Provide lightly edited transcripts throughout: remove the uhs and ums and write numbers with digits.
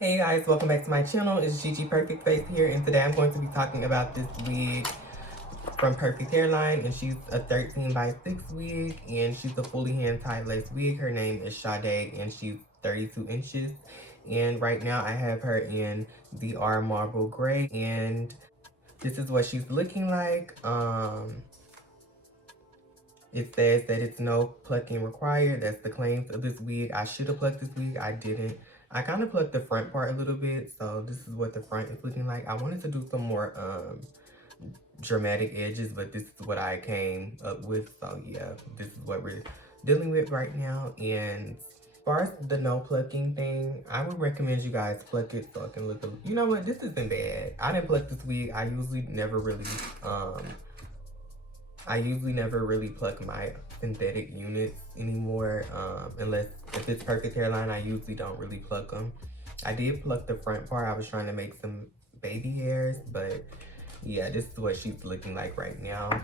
Hey guys, welcome back to my channel. It's Gigi Perfectface here, and today I'm going to be talking about this wig from Perfect Hairline, and she's a 13 by 6 wig, and she's a fully hand-tied lace wig. Her name is Shaday, and she's 32 inches, and right now I have her in the R Marble Gray, and this is what she's looking like. It says that it's no plucking required. That's the claims of this wig. I should have plucked this wig. I didn't. I kind of plucked the front part a little bit. So this is what the front is looking like. I wanted to do some more dramatic edges, but this is what I came up with. So yeah, this is what we're dealing with right now. And as far as the no plucking thing, I would recommend you guys pluck it so it can look you know what, this isn't bad. I didn't pluck this wig. I usually never really pluck my synthetic units anymore, unless if it's perfect hairline, I usually don't really pluck them. I did pluck the front part. I was trying to make some baby hairs, but yeah, this is what she's looking like right now.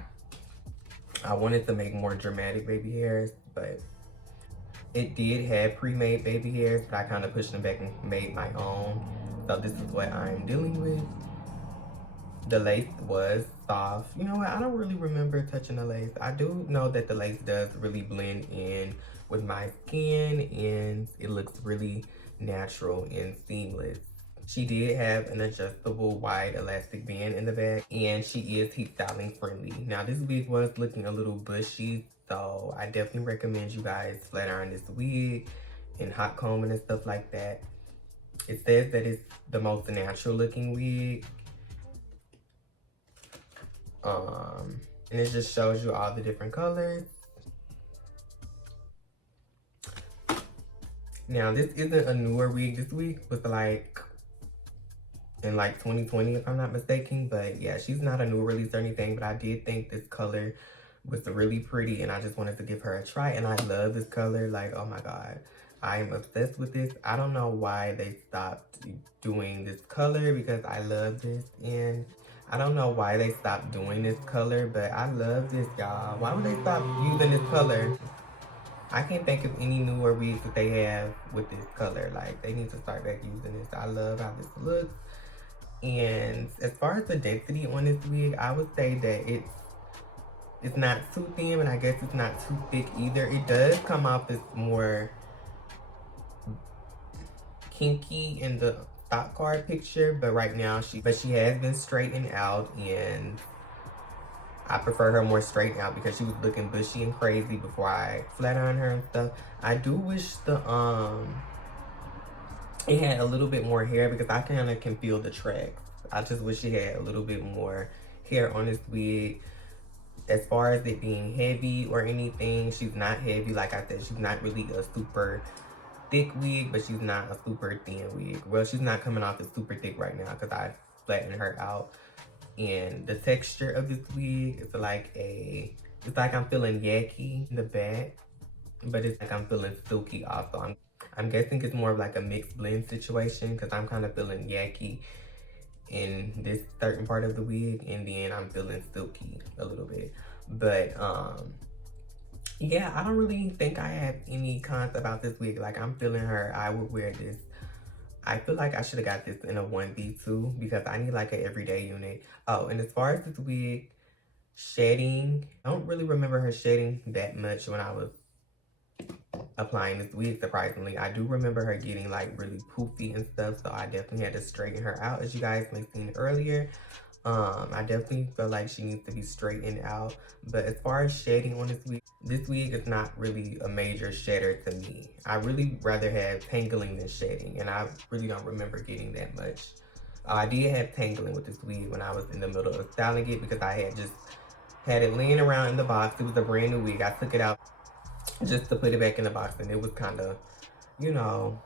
I wanted to make more dramatic baby hairs, but it did have pre-made baby hairs, but I kind of pushed them back and made my own. So this is what I'm dealing with. The lace was soft. You know what? I don't really remember touching the lace. I do know that the lace does really blend in with my skin and it looks really natural and seamless. She did have an adjustable wide elastic band in the back and she is heat styling friendly. Now this wig was looking a little bushy, so I definitely recommend you guys flat iron this wig and hot combing and stuff like that. It says that it's the most natural looking wig. And it just shows you all the different colors. Now this isn't a newer wig. This wig was like in like 2020 if I'm not mistaken, but yeah, she's not a new release or anything, but I did think this color was really pretty and I just wanted to give her a try, and I love this color. Like, oh my god, I am obsessed with this. I don't know why they stopped doing this color because I love this, and I don't know why they stopped doing this color, but I love this, y'all. Why would they stop using this color? I can't think of any newer wigs that they have with this color. Like, they need to start back using this. I love how this looks. And as far as the density on this wig, I would say that it's not too thin, and I guess it's not too thick either. It does come off as more kinky in the stock card picture, but right now she has been straightened out, and I prefer her more straightened out because she was looking bushy and crazy before I flat ironed her and stuff. I do wish it had a little bit more hair because I kind of can feel the tracks. I just wish it had a little bit more hair on this wig. As far as it being heavy or anything, she's not heavy. Like I said, she's not really a super thick wig, but she's not a super thin wig. Well, she's not coming off as super thick right now because I flattened her out. And the texture of this wig is like it's like I'm feeling yucky in the back, but it's like I'm feeling silky also. I'm guessing it's more of like a mixed blend situation because I'm kind of feeling yucky in this certain part of the wig, and then I'm feeling silky a little bit. But yeah, I don't really think I have any cons about this wig. Like, I'm feeling her. I would wear this. I feel like I should have got this in a 1B2 because I need like an everyday unit. Oh, and as far as this wig shedding, I don't really remember her shedding that much when I was applying this wig, surprisingly. I do remember her getting like really poofy and stuff, so I definitely had to straighten her out, as you guys may have seen earlier. I definitely feel like she needs to be straightened out. But as far as shedding on this wig is not really a major shedder to me. I really rather have tangling than shedding, and I really don't remember getting that much. I did have tangling with this wig when I was in the middle of styling it because I had just had it laying around in the box. It was a brand new wig. I took it out just to put it back in the box, and it was kind of, you know,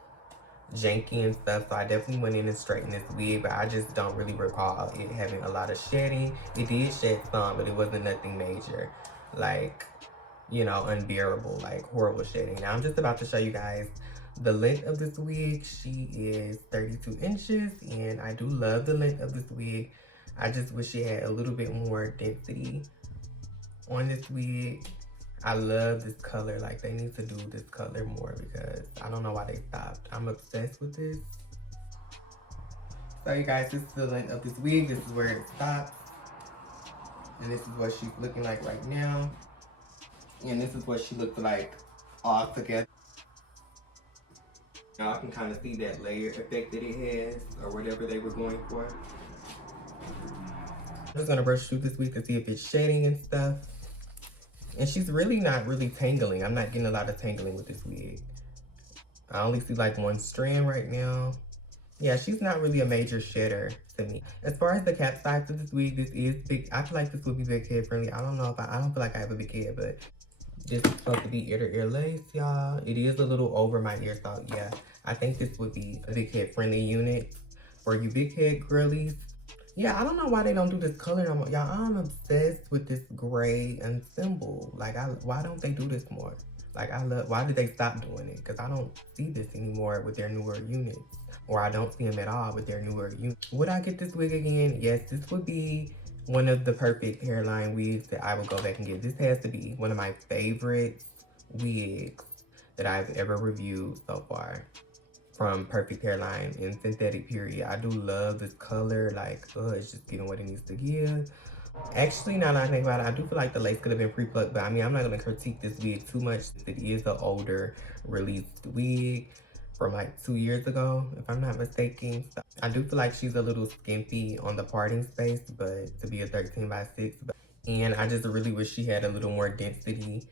janky and stuff. So I definitely went in and straightened this wig, but I just don't really recall it having a lot of shedding. It did shed some, but it wasn't nothing major, like, you know, unbearable, like horrible shedding. Now I'm just about to show you guys the length of this wig. She is 32 inches, and I do love the length of this wig. I just wish she had a little bit more density on this wig. I love this color. Like, they need to do this color more because I don't know why they stopped. I'm obsessed with this. So you guys, this is the length of this wig. This is where it stops. And this is what she's looking like right now. And this is what she looked like all together. Y'all can kind of see that layer effect that it has, or whatever they were going for. I'm just gonna brush through this wig to see if it's shedding and stuff. And she's really not really tangling. I'm not getting a lot of tangling with this wig. I only see like one strand right now. Yeah, she's not really a major shedder to me. As far as the cap size of this wig, this is big. I feel like this would be big head friendly. I don't know if I don't feel like I have a big head, but this is supposed to be ear to ear lace, y'all. It is a little over my ear, so yeah. I think this would be a big head friendly unit for you big head girlies. Yeah, I don't know why they don't do this color no more. Y'all, I'm obsessed with this gray ensemble. Like, why don't they do this more? Like, why did they stop doing it? Because I don't see this anymore with their newer units. Or I don't see them at all with their newer units. Would I get this wig again? Yes, this would be one of the perfect hairline wigs that I would go back and get. This has to be one of my favorite wigs that I've ever reviewed so far from Perfect Hairline in synthetic period. I do love this color. Like, it's just getting what it needs to give. Actually, now that I think about it, I do feel like the lace could have been pre-plucked, but I mean, I'm not going to critique this wig too much. It is an older released wig from like 2 years ago, if I'm not mistaken. So I do feel like she's a little skimpy on the parting space, but to be a 13 by 6. And I just really wish she had a little more density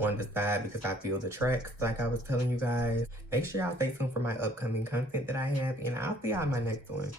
on the side because I feel the tracks like I was telling you guys. Make sure y'all stay tuned for my upcoming content that I have, and I'll see y'all in my next one.